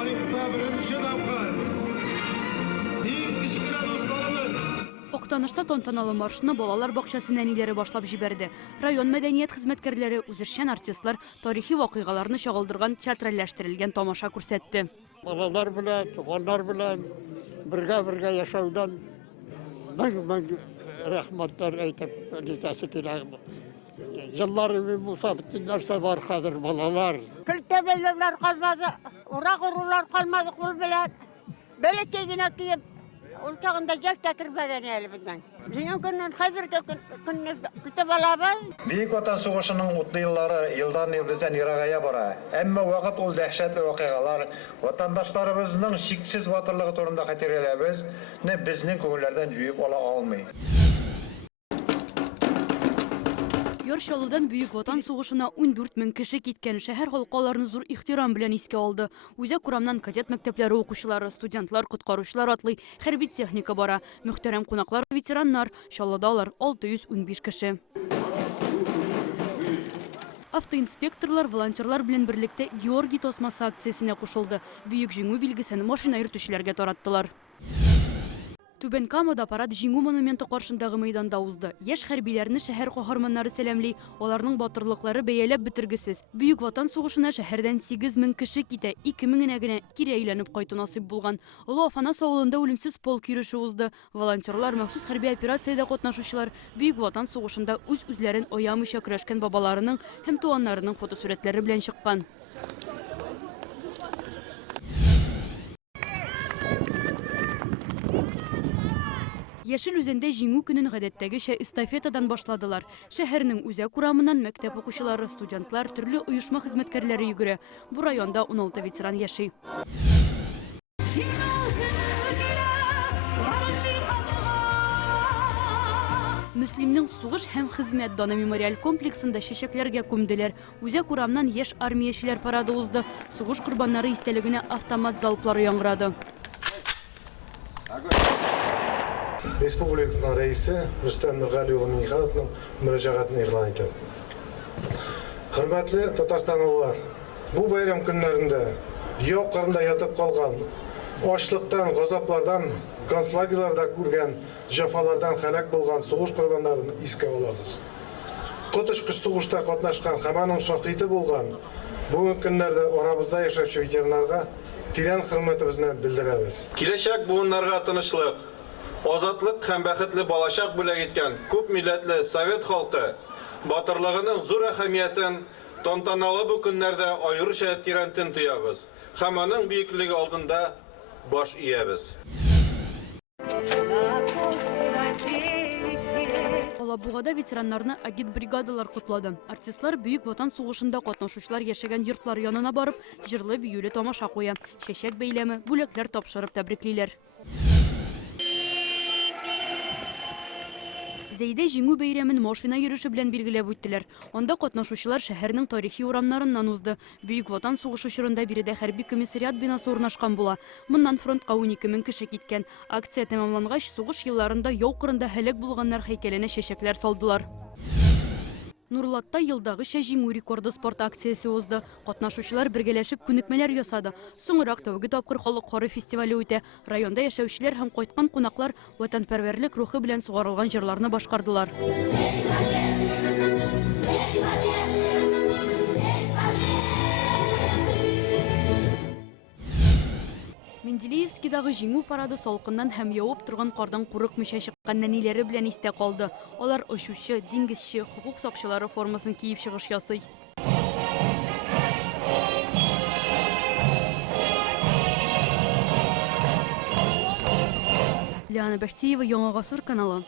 Tarixda birinchi topqir. Eng kichkina do'stlarimiz. Oqtanışda tantanalı marşını bolalar bağçası nənilləri başlap jiberdi. Rayon mədəniyyət xizmətkarları, üzüşən artistlar tarixi vaqiqalarını şağıldırğan teatralləşdirilgən tamaşa kürsətdi. Balalar bilan, tuğanlar bilan birga yaşaudan mən rəhmətlər aytıb ötəsi kiləğim. Yıllarımı musabittin нәрсе бар қазір balalar. Kültebellerler kalmadı, uğrak uğurlar kalmadı kul bilen. Böyle keyine kiyip, uçağında gel getirmeden elimizden. Bizim günün hazırki gününüz kütüp alabız. Büyük Vatan Soğuşu'nun mutlu yılları yıldan yıldan yırağaya bara. Ama vakit ol dehşetli vakıgalar vatandaşlarımızın şiksiz batırlığı turunda xatirelebіз, ne bizning ko'ngillardan juyup ola olmayı. Yarşalıdan Büyük Vatan Soğuşuna 14 min kişi gitken şehir halkalarını zor ihtiram bilen iske aldı. Uza kuramdan kadet mektepleri okuşuları, studentlar, kutkaruşlar atlı harbi texnika bara. Muhterem konaklar, veteranlar, Şallıdalar 615 kişi. Avtoinspektorlar, volontörler bilen birlikte Georgi Tosması aktsiyasına koşuldu. Büyük jingü bilgisini maşina yürütüşlerge tarattılar. Түбән Камада парад жиңу монументы каршындагы мәйданда узды. Яшь хәрбиләрне шәһәр каһарманнары сәламли, аларның батырлыклары бәяләп бетергесез. Бөек Ватан сугышына шәһәрдән 8 мең кеше китә, 2 меңенә генә кире әйләнеп кайту насыйп булган. Олы Афанас авылында үлемсез полк йөреше узды. Волонтерлар, махсус хәрби операциядә катнашучылар Бөек Ватан сугышында үзләрен аямыйча көрәшкән бабаларының һәм туганнарының фотосурәтләре белән чыккан. Яшел үзендә жиңу көнен гадәттәгечә эстафетадан башладылар. Шәһәрнең үзәк урамыннан мәктәп укучылары, студентлар, төрле оешма хезмәткәрләре йөгерә. Бу районда 16 ветеран яши. Мөслимнең сугыш һәм хезмәт даны мемориаль комплексында чәчәкләргә күмделәр. Үзәк урамнан яшь армиячеләр парады узды. Сугыш курбаннары истәлегенә автомат залплары яңгырады. Республикасының рәисе Рүстәм Нұрғалиұлы Миңхановның мөрәҗәгатен игълан итәм. Хөрмәтле Татарстанлылар, бу бәйрәм көннәрендә яу кырында ятып калган, ачлыктан, газаплардан, концлагерларда күргән, җәфалардан һәлак булган сугыш курбаннарын искә алабыз. Коточкыч сугышта катнашкан һәм аның шаһиты булган бүгенге көннәрдә арабызда яшәүче ветераннарга тирән хөрмәтебезне белдерәбез. Киләчәк буыннарга тынычлык, азатлык һәм бәхетле балачак бүләк иткән күп милләтле Совет халкы батырлыгының зур әһәмиятен тантаналы бу көннәрдә аеруча тирәнтен тоябыз һәм аның бөеклеге алдында баш иябез. Алабугада ветераннарны агит бригадалар котлады. Артистлар Бөек Ватан сугышында катнашучылар яшәгән йортлар янына барып, җырлы биюле тамаша куя. Чәчәк бәйләме, бүләкләр тапшырып тәбриклиләр. Зәйдә җиңү бәйрәмен машина йөреше белән билгеләп үттеләр. Анда катнашучылар шәһәрнең тарихи урамнарыннан узды. Бөек Ватан сугышы чорында биредә хәрби комиссариат бинасы урнашкан була. Моннан фронтка 12 мең кеше киткән. Акция тәмамлангач, сугыш елларында яу кырында һәлак булганнар һәйкәленә чәчәкләр салдылар. Нурлатта елдагыча җиңү рекорды спорт акциясе узды. Катнашучылар бергәләшеп күнекмәләр ясады. Соңрак тәүге тапкыр халыкара фестивале үтә. Районда яшәүчеләр һәм кайткан кунаклар ватанпәрвәрлек рухы белән сугарылган җырларны башкардылар. Менделеевскидагы җиңү парады салкыннан һәм явып торган кардан курыкмыйча чыккан нәниләре белән истә калды. Алар очучы, диңгезче, хукук сакчылары формасын киеп чыгыш ясый. Лиана Бәхтиева, Яңа Гасыр каналы.